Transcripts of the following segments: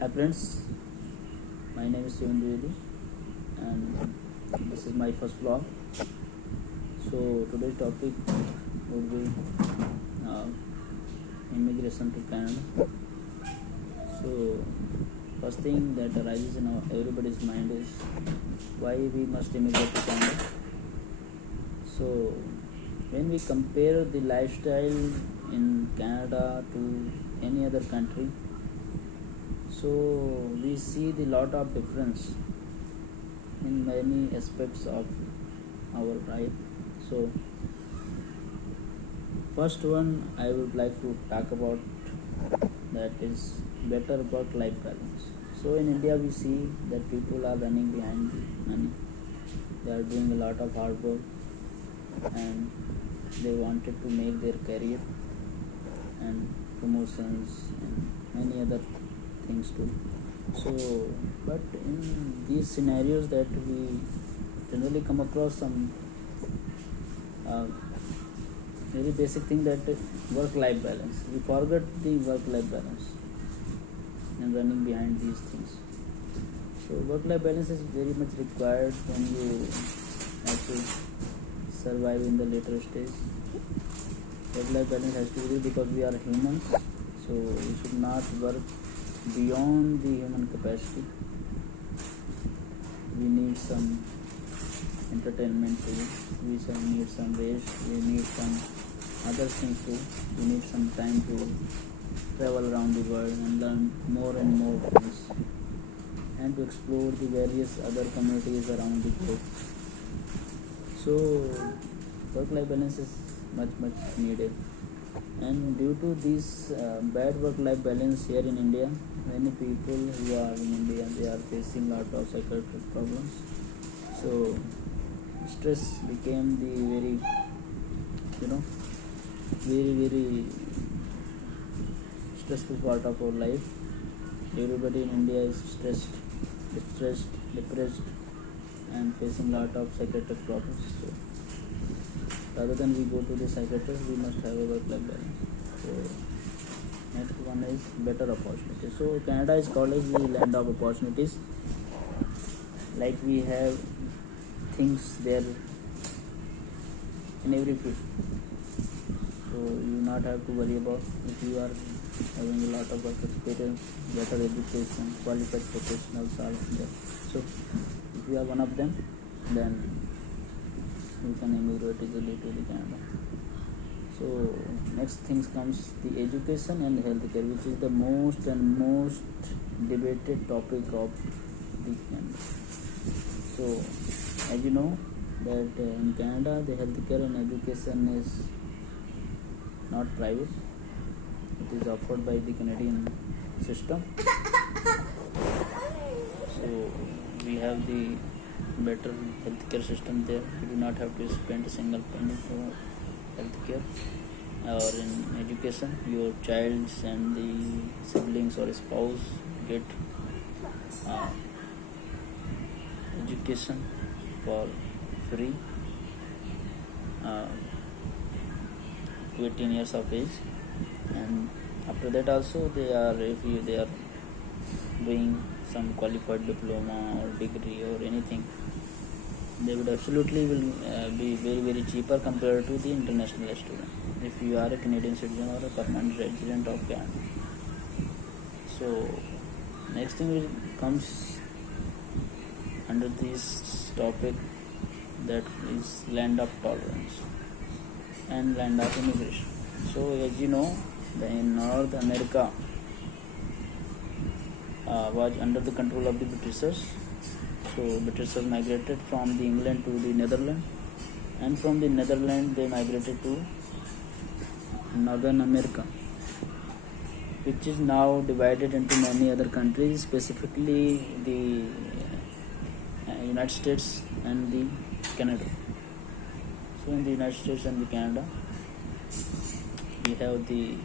Hi friends, my name is Shivan Dwivedi and this is my first vlog. So today's topic would be uh, immigration to Canada. So first thing that arises in everybody's mind is why we must immigrate to Canada. So when we compare the lifestyle in Canada to any other country, so we see the lot of difference in many aspects of our life. So first one I would like to talk about, that is better work life balance. So in India we see that people are running behind money. They are doing a lot of hard work and they wanted to make their career and promotions and many other things too. So but in these scenarios that we generally come across some uh, very basic thing, that work life balance. We forget the work life balance and running behind these things. So work life balance is very much required when you have to survive in the later stage. Work life balance has to be there because we are humans, so we should not work beyond the human capacity. We need some entertainment too, we need some rest, we need some other things too. We need some time to travel around the world and learn more and more things and to explore the various other communities around the globe. So work life balance is much needed, and due to this bad work life balance here in India, many people who are in India, they are facing lot of psychiatric problems. So stress became the very stressful part of our life. Everybody in India is stressed, depressed and facing lot of psychiatric problems. So rather than we go to the psychiatrist, we must have a work-life balance. So next one is better opportunities. So Canada is called as the land of opportunities. Like we have things there in every field. So you not have to worry about if you are having a lot of work experience, better education, qualified professionals are there. So if you are one of them, then you can immigrate easily to the Canada. So next things comes the education and healthcare, which is the most debated topic of the Canada. So as you know that in Canada the healthcare and education is not private, it is offered by the Canadian system. So we have the better healthcare system there. You do not have to spend a single penny for healthcare. Or in education, your child and the siblings or spouse get education for free to 18 years of age, and after that also they are doing some qualified diploma or degree or anything, they would absolutely will be very cheaper compared to the international student if you are a Canadian citizen or a permanent resident of Canada. So next thing comes under this topic, that is land of tolerance and land of immigration. So as you know, in North America was under the control of the Britishers. So Britishers migrated from the England to the Netherlands, and from the Netherlands they migrated to Northern America, which is now divided into many other countries, specifically the United States and the Canada. So in the United States and the Canada, we have the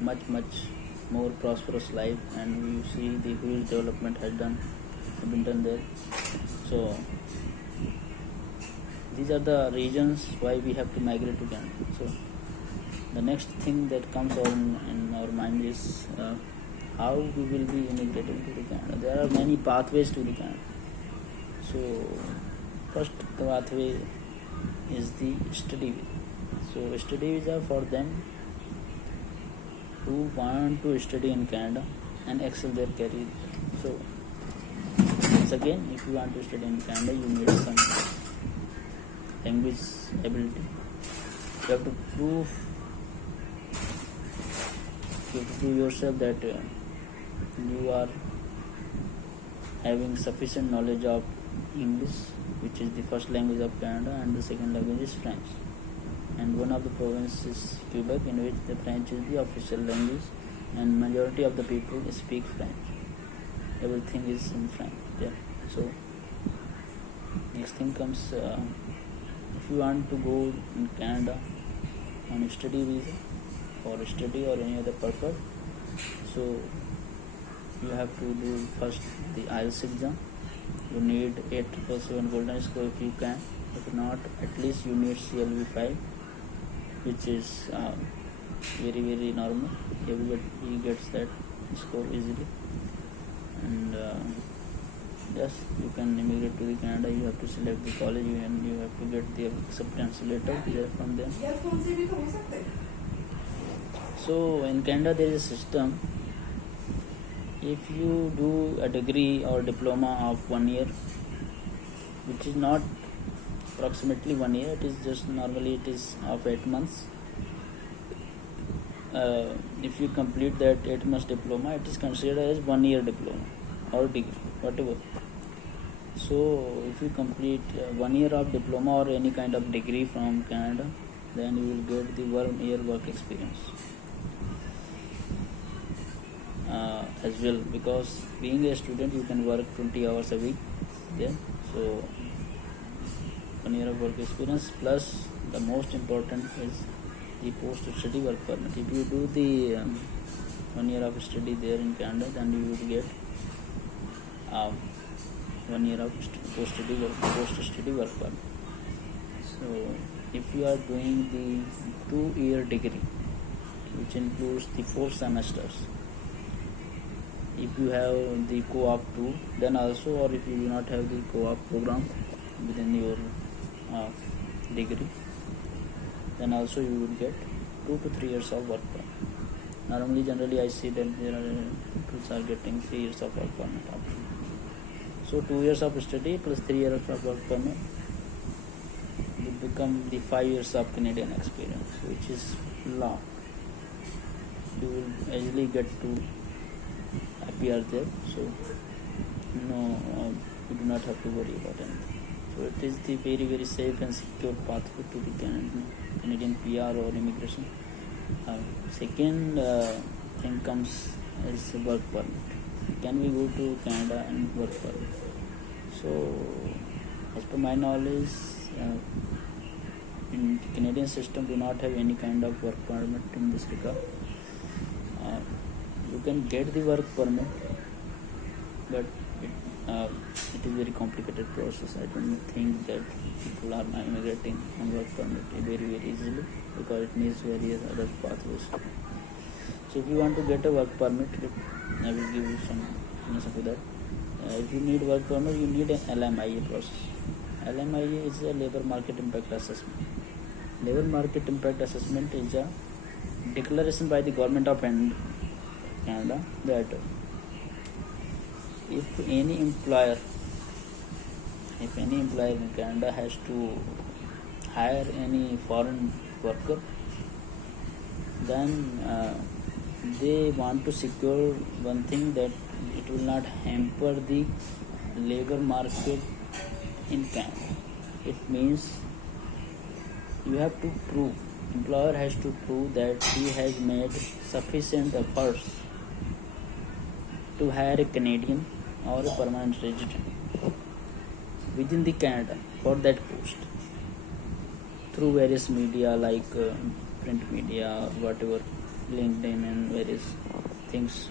much more prosperous life, and we see the huge development have been done there. So these are the reasons why we have to migrate to Canada. So the next thing that comes on in our mind is how we will be immigrating to the Canada. There are many pathways to the Canada. So first pathway is the study visa. So study visa for them who want to study in Canada and excel their career. So once again, if you want to study in Canada, you need some language ability. You have to prove yourself that you are having sufficient knowledge of English, which is the first language of Canada, and the second language is French. And one of the provinces is Quebec, in which the French is the official language, and majority of the people speak French. Everything is in French there. So next thing comes, if you want to go in Canada on a study visa for study or any other purpose, so you have to do first the IELTS exam. You need 8.7 golden score if you can. If not, at least you need CLV 5, which is very normal. Everybody gets that score easily. And yes, you can immigrate to the Canada. You have to select the college and you have to get the acceptance letter there from them. So in Canada there is a system. If you do a degree or diploma of 1 year, which is not approximately 1 year, it is just normally it is of 8 months. If you complete that 8 months diploma, it is considered as 1 year diploma or degree, whatever. So if you complete 1 year of diploma or any kind of degree from Canada, then you will get the 1 year work experience as well, because being a student you can work 20 hours a week there. So 1 year of work experience, plus the most important is the post-study work permit. If you do the 1 year of study there in Canada, then you will get 1 year of post-study work permit. So if you are doing the 2-year degree, which includes the 4 semesters, if you have the co-op 2, then also, or if you do not have the co-op program within your degree, then also you will get 2 to 3 years of work permit. Normally, generally I see that there are people are getting 3 years of work permit option. So 2 years of study plus 3 years of work permit will become the 5 years of Canadian experience, which is long. You will easily get to appear there, so you do not have to worry about anything. So it is the very safe and secure pathway to the Canadian PR or immigration. Second thing comes as work permit. Can we go to Canada and work permit? So as per my knowledge, in the Canadian system do not have any kind of work permit in this regard. You can get the work permit, but it is very complicated process. I don't think that people are immigrating on work permit very easily, because it needs various other pathways. So if you want to get a work permit, I will give you some answer to that. If you need work permit, you need an LMIA process. LMIA is a labor market impact assessment. Labor market impact assessment is a declaration by the government of Canada that if any employer in Canada has to hire any foreign worker, then they want to secure one thing, that it will not hamper the labor market in Canada. It means you have to prove, employer has to prove that he has made sufficient efforts to hire a Canadian or a permanent resident within the Canada for that post through various media like print media or whatever, LinkedIn and various things,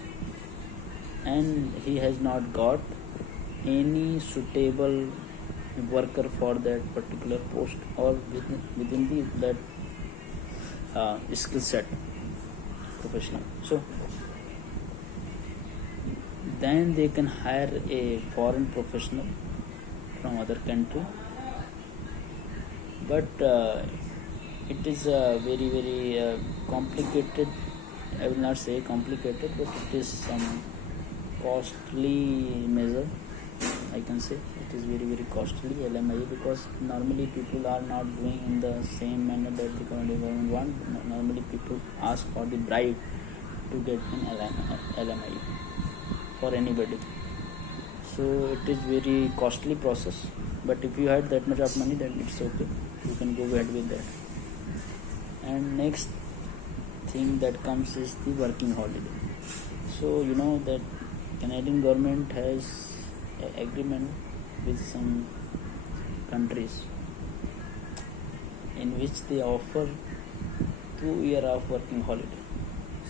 and he has not got any suitable worker for that particular post or within that skill set professional. So then they can hire a foreign professional from other country. But it is very complicated. I will not say complicated, but it is some costly measure. I can say it is very costly LMIA, because normally people are not doing in the same manner that the government want. Normally people ask for the bribe to get an LMIA for anybody. So it is very costly process. But if you had that much of money, then it's okay. You can go ahead with that. And next thing that comes is the working holiday. So you know that Canadian government has an agreement with some countries in which they offer 2 years of working holiday.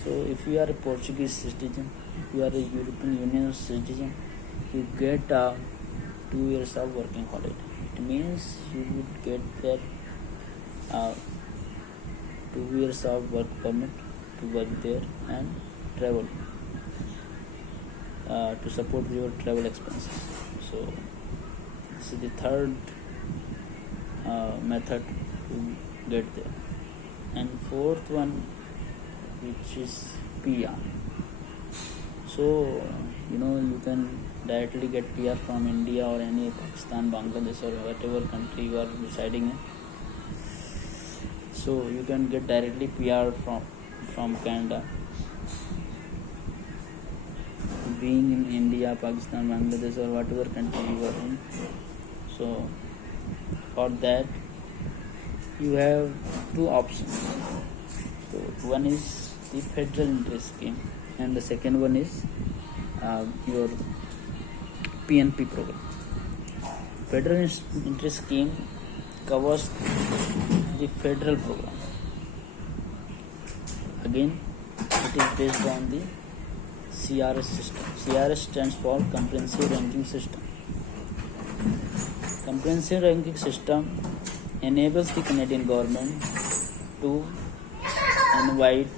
So if you are a Portuguese citizen, if you are a European Union citizen, you get 2 years of working holiday. It means you would get that 2 years of work permit to work there and travel to support your travel expenses. So this is the third method to get there. And fourth one, which is PR. So you can directly get PR from India or any Pakistan, Bangladesh, or whatever country you are residing in. So you can get directly PR from Canada, being in India, Pakistan, Bangladesh, or whatever country you are in. So for that you have two options. So one is the federal interest scheme, and the second one is your PNP program. Federal interest scheme covers the federal program. Again, it is based on the CRS system. CRS stands for Comprehensive Ranking System. Comprehensive Ranking System enables the Canadian government to invite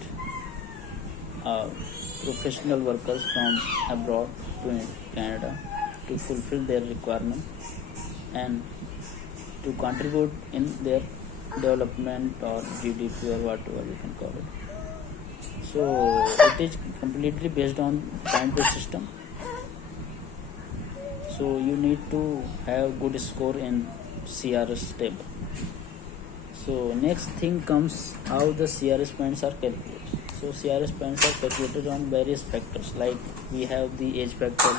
professional workers from abroad to Canada to fulfill their requirement and to contribute in their development or GDP or whatever you can call it. So it is completely based on point-based system. So you need to have good score in CRS table. So next thing comes how the CRS points are calculated. So CRS points are calculated on various factors, like we have the age factor,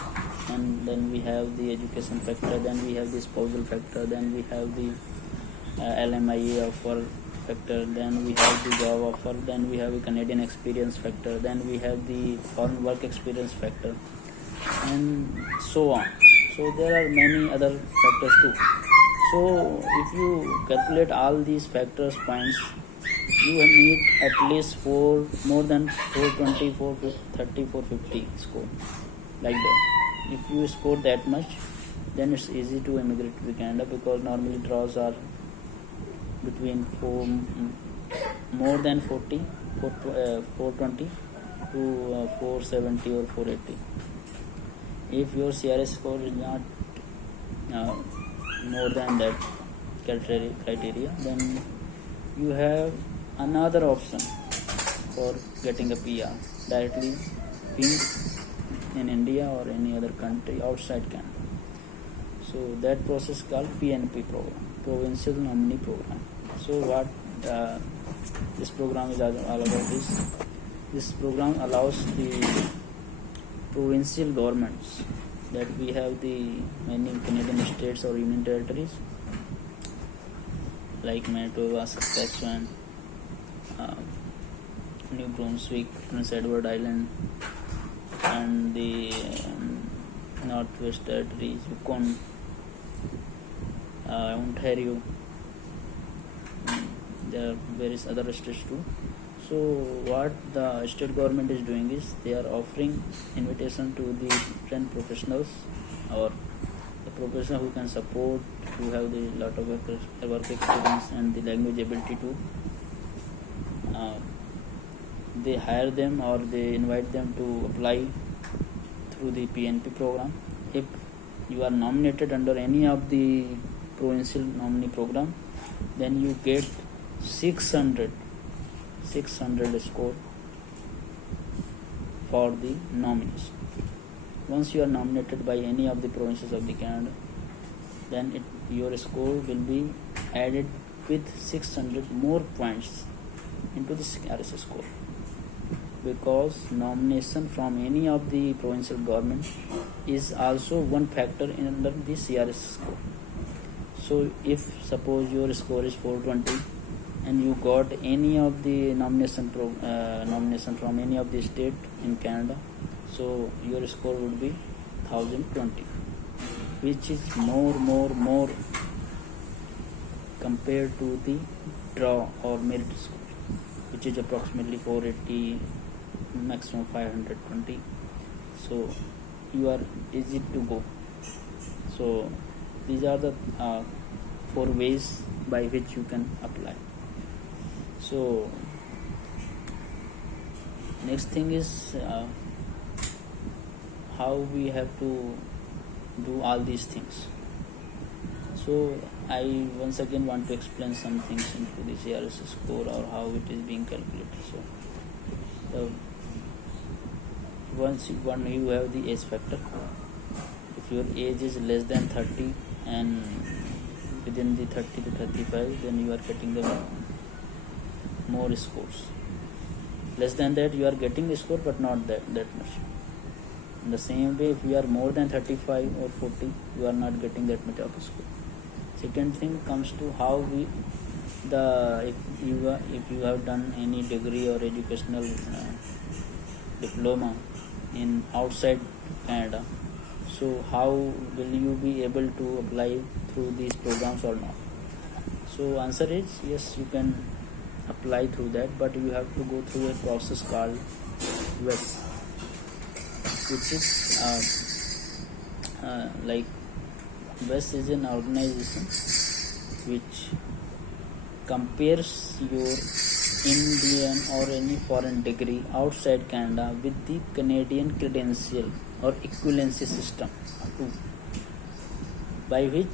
and then we have the education factor, then we have the spousal factor, then we have the LMIA offer factor, then we have the job offer, then we have the Canadian experience factor, then we have the foreign work experience factor, and so on. So there are many other factors too. So if you calculate all these factors points, you need at least more than 420, 430, 450 score, like that. If you score that much, then it's easy to immigrate to Canada, because normally draws are between more than 40, 420 to 470 or 480. If your CRS score is not more than that criteria, then you have another option for getting a PR, directly being in India or any other country outside Canada. So that process called PNP program, Provincial Nominee Program. So what this program is all about is, this program allows the provincial governments, that we have the many Canadian states or union territories like Manitoba, Saskatchewan, New Brunswick, Prince Edward Island, and the Northwest Territories, Yukon, Ontario. There are various other states too. So what the state government is doing is, they are offering invitation to the different professionals, or the professional who can support, who have the lot of work experience and the language ability too. They hire them, or they invite them to apply through the PNP program. If you are nominated under any of the provincial nominee program, then you get 600 score for the nominees. Once you are nominated by any of the provinces of the Canada, then your score will be added with 600 more points into the CRS score, because nomination from any of the provincial government is also one factor in under the CRS score. So if suppose your score is 420 and you got any of the nomination from any of the state in Canada, so your score would be 1020, which is more compared to the draw or merit score, which is approximately 480, maximum 520. So you are easy to go. So these are the 4 ways by which you can apply. So next thing is how we have to do all these things. So I once again want to explain some things into the CRS score or how it is being calculated. So once you have the age factor. If your age is less than 30 and within the 30 to 35, then you are getting the more scores. Less than that, you are getting a score, but not that much. In the same way, if you are more than 35 or 40, you are not getting that much of a score. Second thing comes to how if you have done any degree or educational diploma in outside Canada, so how will you be able to apply through these programs or not? So answer is yes, you can apply through that, but you have to go through a process called WES, which is like WES is an organization which compares your Indian or any foreign degree outside Canada with the Canadian credential or equivalency system, by which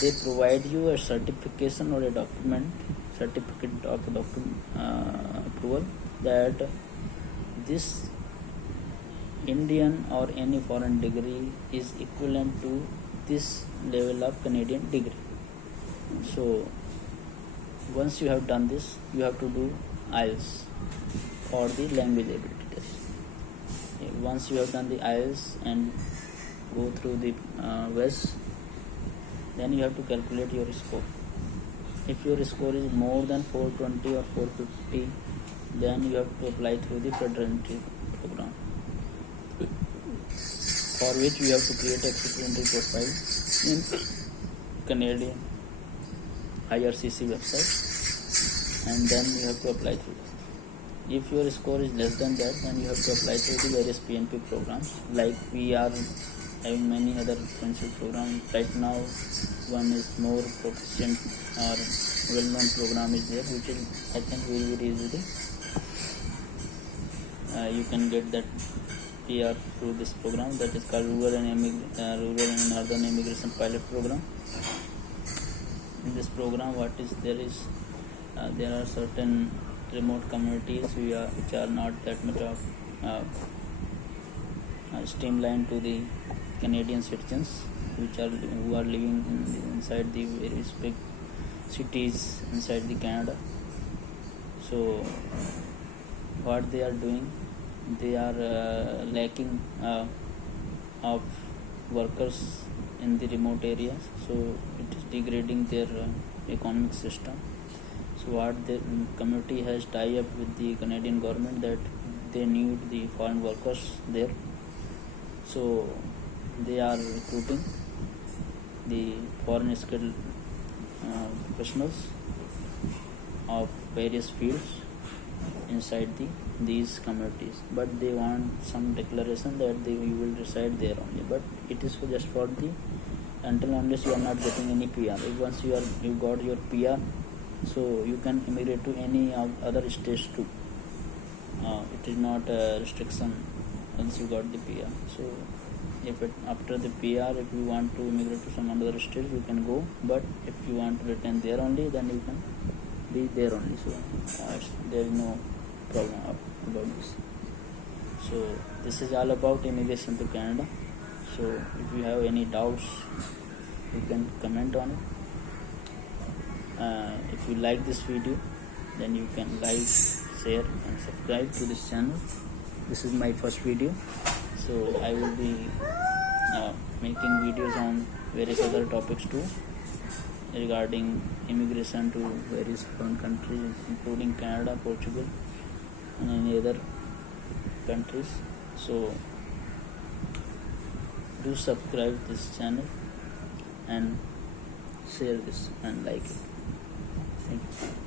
they provide you a certification or a certificate of approval that this Indian or any foreign degree is equivalent to this level of Canadian degree. So once you have done this, you have to do IELTS or the language ability test. Once you have done the IELTS and go through the WES, then you have to calculate your score. If your score is more than 420 or 450, then you have to apply through the fraternity program, for which you have to create a fraternity profile in Canadian IRCC website, and then you have to apply through that. If your score is less than that, then you have to apply through the various PNP programs. Like we are having many other potential programs. Right now, one is more proficient or well-known program is there, which is I think very easily you can get that PR through this program, that is called Rural and Northern Immigration Pilot Program. In this program, there are certain remote communities which are not that much of streamlined to the Canadian citizens, who are living inside the various big cities inside the Canada. So what they are doing, they are lacking of workers in the remote areas, so it is degrading their economic system. So what the community has tied up with the Canadian government that they need the foreign workers there, so they are recruiting the foreign skilled professionals of various fields inside these communities, but they want some declaration that you will reside there only, but it is just for the until unless you are not getting any PR. Once you got your PR, so you can immigrate to any other states too. It is not a restriction once you got the PR. So If after the PR, if you want to immigrate to some another state, you can go. But if you want to return there only, then you can be there only. So there is no problem about this. So this is all about immigration to Canada. So if you have any doubts, you can comment on it. If you like this video, then you can like, share and subscribe to this channel. This is my first video, so I will be making videos on various other topics too, regarding immigration to various foreign countries, including Canada, Portugal and any other countries. So do subscribe this channel and share this and like it. Thank you.